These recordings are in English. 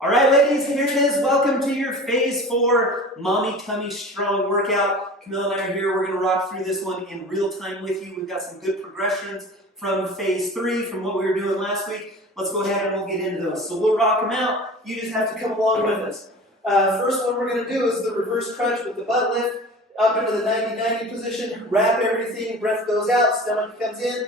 All right, ladies, here it is. Welcome to your Phase 4 Mommy Tummy Strong workout. Camille and I are here. We're going to rock through this one in real time with you. We've got some good progressions from Phase 3, from what we were doing last week. Let's go ahead and we'll get into those. So we'll rock them out. You just have to come along with us. First one we're going to do is the reverse crunch with the butt lift. Up into the 90-90 position. Wrap everything. Breath goes out. Stomach comes in.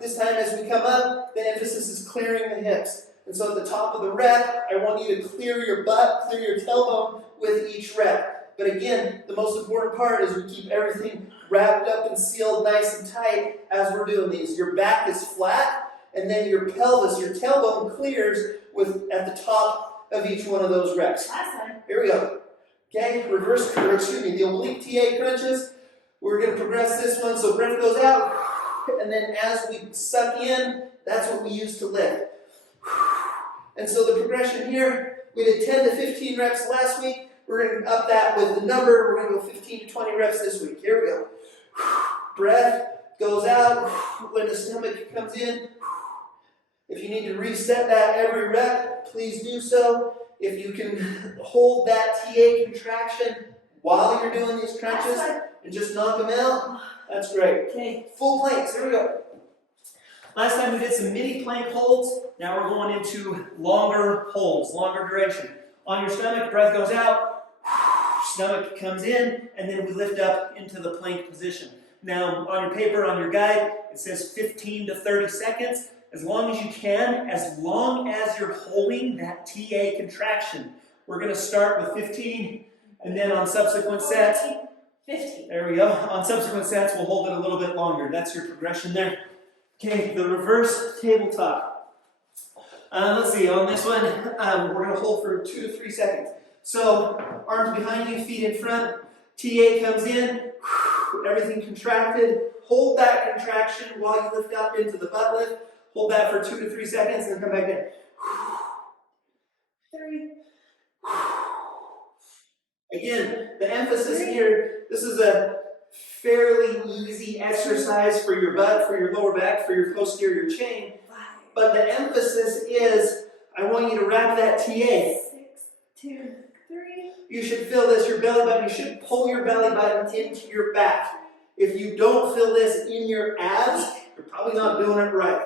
This time as we come up, the emphasis is clearing the hips. And so at the top of the rep, I want you to clear your butt, clear your tailbone with each rep. But again, the most important part is we keep everything wrapped up and sealed nice and tight as we're doing these. Your back is flat, and then your pelvis, your tailbone clears at the top of each one of those reps. Here we go. Okay, the oblique TA crunches. We're going to progress this one, so breath goes out, and then as we suck in, that's what we use to lift. And so the progression here, we did 10 to 15 reps last week. We're going to up that with the number. We're going to go 15 to 20 reps this week. Here we go. Breath goes out when the stomach comes in. If you need to reset that every rep, please do so. If you can hold that TA contraction while you're doing these crunches and just knock them out, that's great. Okay. Full planks. Here we go. Last time we did some mini plank holds. Now we're going into longer holds, longer duration. On your stomach, breath goes out, stomach comes in, and then we lift up into the plank position. Now on your paper, on your guide, it says 15 to 30 seconds. As long as you can, as long as you're holding that TA contraction. We're going to start with 15, and then on subsequent sets, 50. There we go. On subsequent sets, we'll hold it a little bit longer. That's your progression there. Okay, the reverse tabletop. Let's see, on this one, we're going to hold for 2 to 3 seconds. So, arms behind you, feet in front. TA comes in, everything contracted. Hold that contraction while you lift up into the butt lift. Hold that for 2 to 3 seconds and then come back down. 3. Again, the emphasis here, this is a fairly easy exercise for your butt, for your lower back, for your posterior chain. But the emphasis is, I want you to wrap that TA. 6, 2, 3. You should feel this, your belly button. You should pull your belly button into your back. If you don't feel this in your abs, you're probably not doing it right.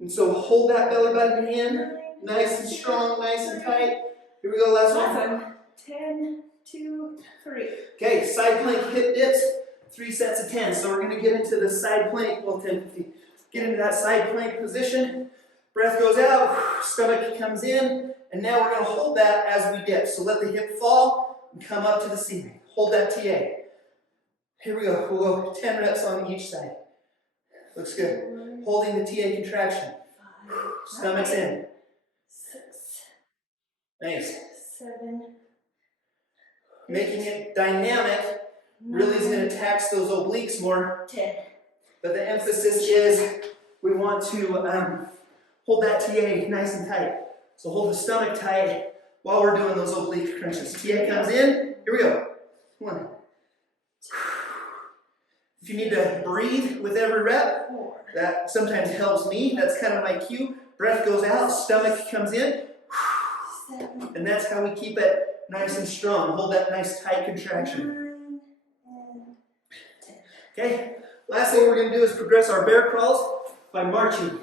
And so hold that belly button in, nice and strong, nice and tight. Here we go, last one. 10, 2, 3. Okay, side plank hip dips, 3 sets of 10. So we're going to get into the side plank, well 10, 15. Get into that side plank position. Breath goes out, stomach comes in, and now we're going to hold that as we dip. So let the hip fall and come up to the ceiling. Hold that TA. Here we go. We'll go 10 reps on each side. Looks good. Holding the TA contraction. 5. Stomach's in. 6. Nice. 7. Making it dynamic really is going to tax those obliques more. 10. But the emphasis is we want to hold that TA nice and tight. So hold the stomach tight while we're doing those oblique crunches. TA comes in. Here we go. 1. If you need to breathe with every rep, 4. that sometimes helps me. That's kind of my cue. Breath goes out, stomach comes in. 7. And that's how we keep it nice and strong. Hold that nice tight contraction. 9 and 10. Okay, last thing we're going to do is progress our bear crawls by marching.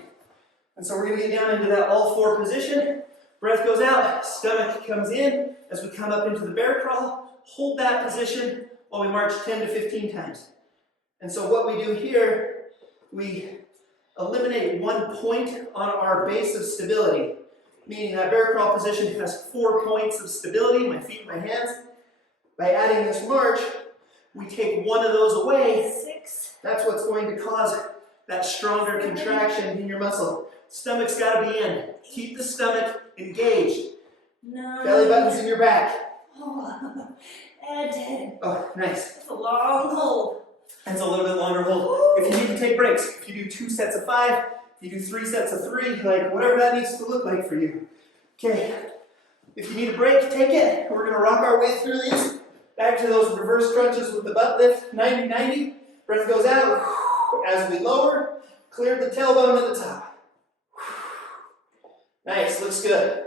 And so we're going to get down into that all 4 position. Breath goes out, stomach comes in. As we come up into the bear crawl, hold that position while we march 10 to 15 times. And so what we do here, we eliminate 1 point on our base of stability. Meaning that bear crawl position has 4 points of stability, my feet, my hands. By adding this march, we take 1 of those away. 6. That's what's going to cause that stronger contraction in your muscle. Stomach's got to be in. Keep the stomach engaged. 9. Belly button's in your back. Oh, and 10. Oh, nice. That's a long hold. That's a little bit longer hold. If you need to take breaks, if you do 2 sets of 5, if you do 3 sets of 3, like whatever that needs to look like for you. Okay, if you need a break, take it. We're going to rock our way through these. Back to those reverse crunches with the butt lift, 90-90. Breath goes out. As we lower, clear the tailbone to the top. Nice, looks good.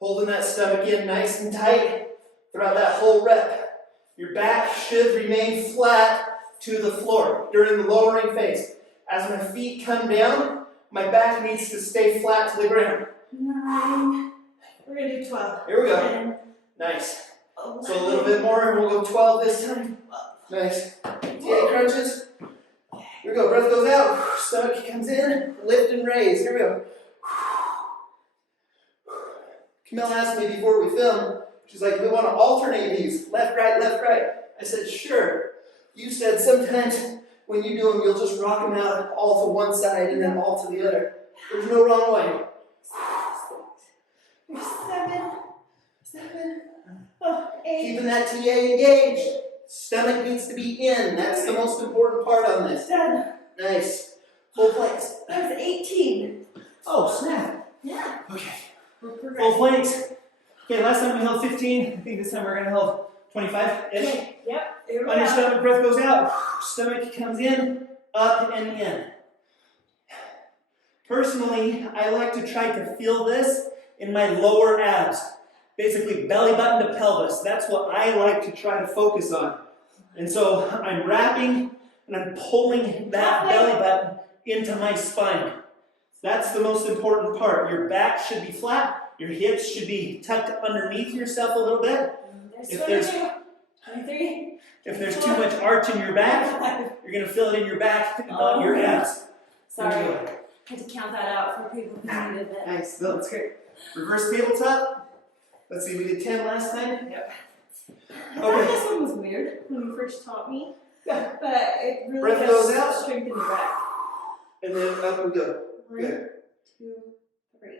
Holding that stomach in nice and tight throughout that whole rep. Your back should remain flat to the floor during the lowering phase. As my feet come down, my back needs to stay flat to the ground. 9. We're going to do 12. Here we go. 10. Nice. 11. So a little bit more, and we'll go 12 this time. Nice. TA crunches. Here we go. Breath goes out. Stomach comes in. Lift and raise. Here we go. Camille asked me before we film, she's like, we want to alternate these. Left, right, left, right. I said, sure. You said sometimes when you do them, you'll just rock them out all to one side and then all to the other. There's no wrong way. 7. Oh, 8. Keeping that TA engaged. Stomach needs to be in. That's the most important part on this. 10. Nice. Full planks. That was 18. Oh, snap. Yeah. Okay. We're Full progressing. planks. Okay, last time we held 15. I think this time we're going to hold 25-ish. Okay. Yep. Here we On your go. stomach, breath goes out. Stomach comes in, up and in. Personally, I like to try to feel this in my lower abs. Basically, belly button to pelvis. That's what I like to try to focus on. And so I'm wrapping and I'm pulling that belly button into my spine. That's the most important part. Your back should be flat. Your hips should be tucked underneath yourself a little bit. If there's 23. If there's too much arch in your back, you're going to feel it in your back and not your abs. Sorry. Enjoy. I had to count that out for people who needed it. Nice. No, that's great. Reverse tabletop. Let's see, we did 10 last time. Yep. I thought this one was weird when you first taught me. Yeah. But it really Breath does goes out. strengthen your back. And then up we go. 1, Good. 2, 3.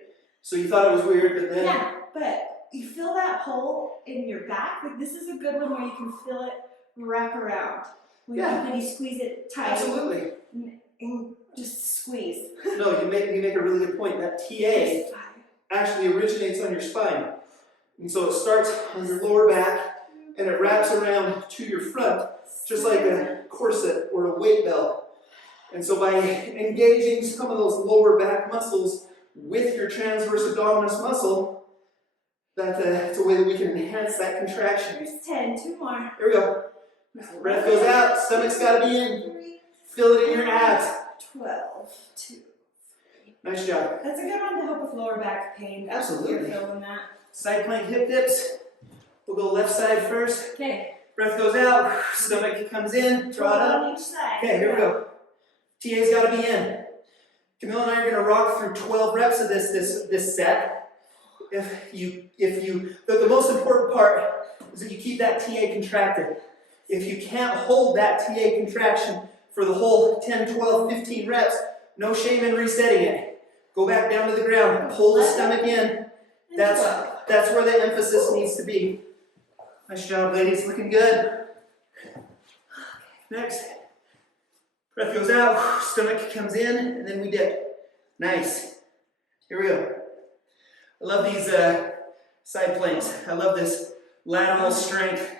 So you thought it was weird, but then... Yeah, but you feel that hole in your back. Like this is a good one where you can feel it wrap around. When you squeeze it tight. Absolutely. And just squeeze. No, you make a really good point. That TA actually originates on your spine. And so it starts on your lower back and it wraps around to your front, just like a corset or a weight belt. And so by engaging some of those lower back muscles with your transverse abdominis muscle, that's a way that we can enhance that contraction. Here's 10, 2 more. Here we go. Breath goes out, stomach's got to be in. 3, Feel it in your abs. 12, 2. Nice job. That's a good one to help with lower back pain. Absolutely. You're feeling that. Side plank hip dips. We'll go left side first. Okay. Breath goes out, stomach comes in, draw it up. On each side. Okay, here we go. TA's got to be in. Camille and I are going to rock through 12 reps of this set. The most important part is that you keep that TA contracted. If you can't hold that TA contraction for the whole 10, 12, 15 reps, no shame in resetting it. Go back down to the ground, pull the stomach in. That's where the emphasis needs to be. Nice job, ladies. Looking good. Next. Breath goes out, stomach comes in, and then we dip. Nice. Here we go. I love these side planks. I love this lateral strength.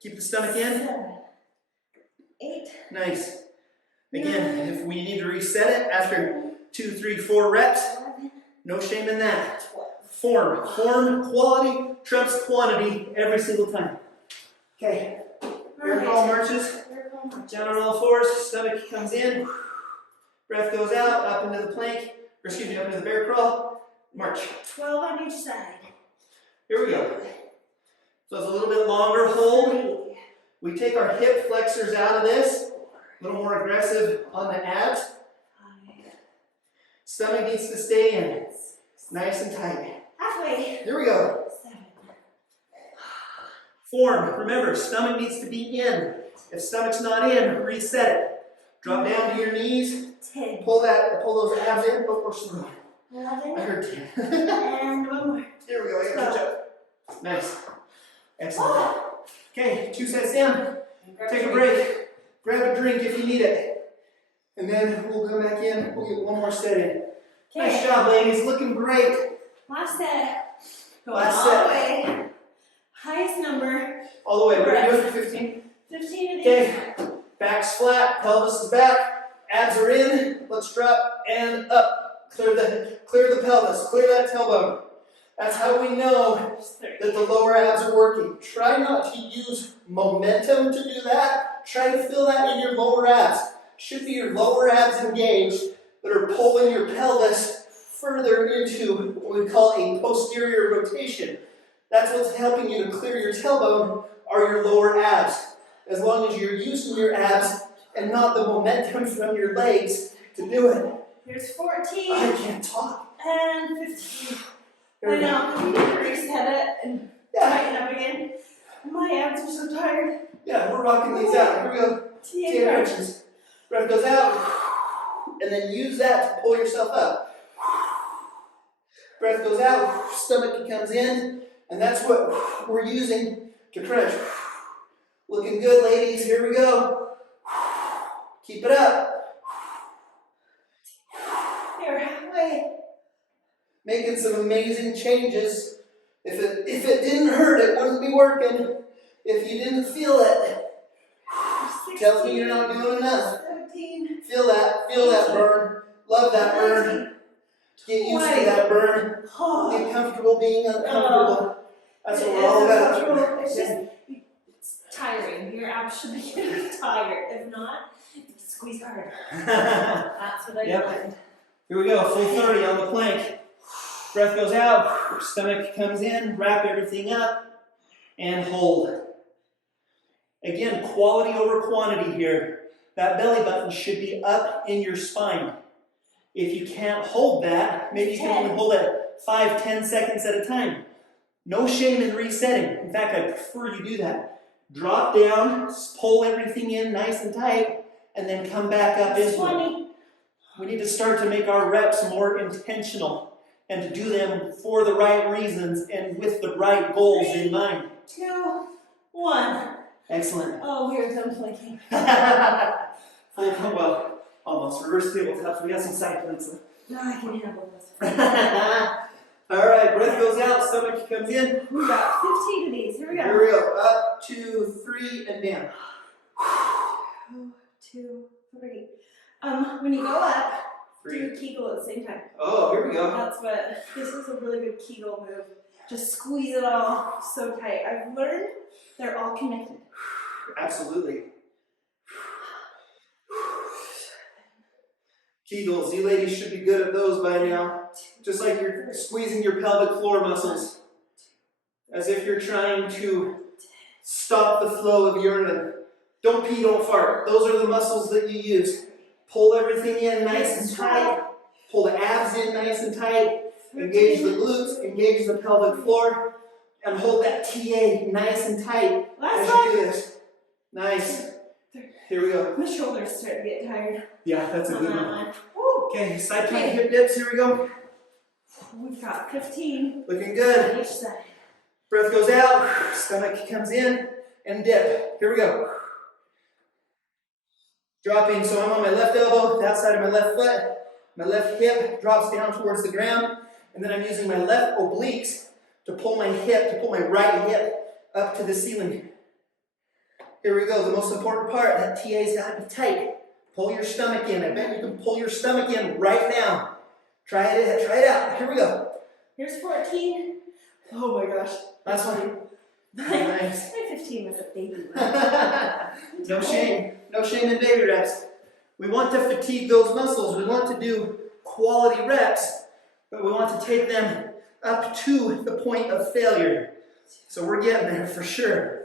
Keep the stomach in. 7, 8. Nice. Again, if we need to reset it after 2, 3, 4 reps, 11, no shame in that. 12. Form quality trumps quantity every single time. Okay. Bear crawl marches. Down on all fours, stomach comes in. Breath goes out, up into the plank, or excuse me, up into the bear crawl. March. 12 on each side. Here we go. So it's a little bit longer hold. 3. We take our hip flexors out of this. A little more aggressive on the abs. 5. Stomach needs to stay in. Nice and tight. Halfway. Here we go. 7. Form. Remember, stomach needs to be in. If stomach's not in, reset it. Drop down to your knees. 10. Pull those abs in. Oh, we're slow. I 11. heard 10. And 1 more. Here we go. I gotta catch up. Nice. Excellent. Okay, 2 sets down. Take a break. Grab a drink if you need it. And then we'll come back in. We'll get 1 more set in. Nice job, ladies. Looking great. Last set. Going Last all set. the way. Highest number. All the way. We're gonna do it for 15. 15 of these. Okay. Back's flat. Pelvis is back. Abs are in. Let's drop and up. Clear the pelvis, clear that tailbone. That's how we know that the lower abs are working. Try not to use momentum to do that. Try to feel that in your lower abs. Should be your lower abs engaged that are pulling your pelvis further into what we call a posterior rotation. That's what's helping you to clear your tailbone are your lower abs. As long as you're using your abs and not the momentum from your legs to do it. Here's 14. I can't talk. And 15. There we I go. know. We need to reset it and tighten up again. My abs are so tired. Yeah, we're rocking these out. Here we go. TA Contractions. Breath goes out. And then use that to pull yourself up. Breath goes out. Stomach comes in. And that's what we're using to crunch. Looking good, ladies. Here we go. Keep it up. You're halfway. Making some amazing changes. If it didn't hurt, it wouldn't be working. If you didn't feel it, 16, tells me you're not doing enough. 17. Feel that burn. Love that burn. Get used to that burn. Get comfortable being uncomfortable. That's what we're all about. It's just, it's tiring. Your abs should be getting tired. If not, squeeze harder. That's what I learned. Here we go, full 30 on the plank. Breath goes out, stomach comes in, wrap everything up, and hold. Again, quality over quantity here. That belly button should be up in your spine. If you can't hold that, maybe you can only hold it 5-10 seconds at a time. No shame in resetting. In fact, I prefer you do that. Drop down, pull everything in nice and tight, and then come back up into it. We need to start to make our reps more intentional and to do them for the right reasons and with the right goals in mind. 2, 1. Excellent. Oh, we are done planking. Well, almost. Reverse tabletops. We got some side planks. No, I can handle this. All right, breath goes out, stomach comes in. We got 15 of these. Here we go. Here we go. Up, 2, 3, and down. 2, 3. When you go up, 3. do a Kegel at the same time. Oh, here we go. That's what, this is a really good Kegel move. Just squeeze it all so tight. I've learned they're all connected. Absolutely. Kegels, you ladies should be good at those by now. Just like you're squeezing your pelvic floor muscles. As if you're trying to stop the flow of urine. Don't pee, don't fart. Those are the muscles that you use. Pull everything in nice and tight. Pull the abs in nice and tight. Engage the glutes, engage the pelvic floor, and hold that TA nice and tight as you do this. Nice. Here we go. My shoulders start to get tired. Yeah, that's a good one. Woo. Okay, side plank hip dips. Here we go. We've got 15 Looking good. on each side. Breath goes out, stomach comes in, and dip. Here we go. Dropping, so I'm on my left elbow, the outside of my left foot. My left hip drops down towards the ground, and then I'm using my left obliques to pull my right hip up to the ceiling. Here we go, the most important part, that TA's gotta be tight. Pull your stomach in. I bet you can pull your stomach in right now. Try it out. Here we go. Here's 14. Oh my gosh. Last one. Nice. My 15 was a baby. No shame. No shame in baby reps. We want to fatigue those muscles. We want to do quality reps, but we want to take them up to the point of failure. So we're getting there for sure.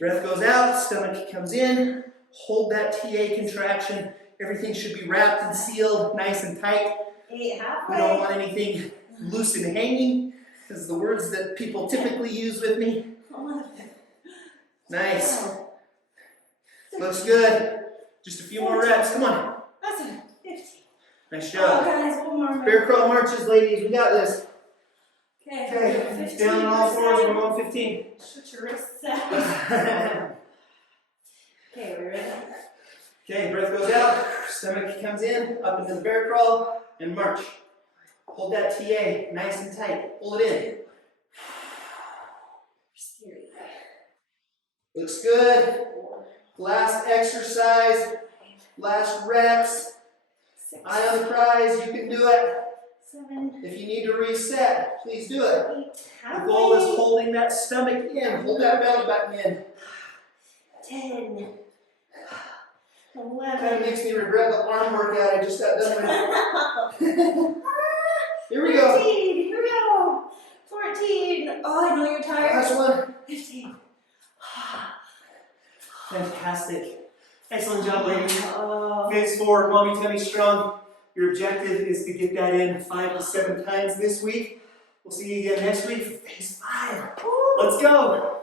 Breath goes out, stomach comes in. Hold that TA contraction. Everything should be wrapped and sealed, nice and tight. 8 halfway. We don't want anything loose and hanging, because the words that people typically use with me. 11. Nice. 12. Looks good. Just a few more reps. Come on. That's it. 15. Nice Oh job. guys, one more. Bear crawl marches, ladies. We got this. Okay. Okay. 15 Down on all fours. We're percent. going 15. Shut your wrists out. Okay, we're ready. Okay, breath goes out. Stomach comes in. Up into the bear crawl and march. Hold that TA nice and tight. Pull it in. 3. Looks good. Last exercise. Last reps. 6, Eye on the prize, you can do it. 7, If you need to reset, please do it. 8, The goal is holding that stomach in, hold that belly button in. 10, Kind of 11. makes me regret the arm workout I just got done with. Here we go. 13, here we go. 14, oh, I know you're tired. Last one. 15. Fantastic. Excellent job, ladies. Oh. Phase 4, Mommy Tummy Strong. Your objective is to get that in 5 to 7 times this week. We'll see you again next week for phase 5. Let's go.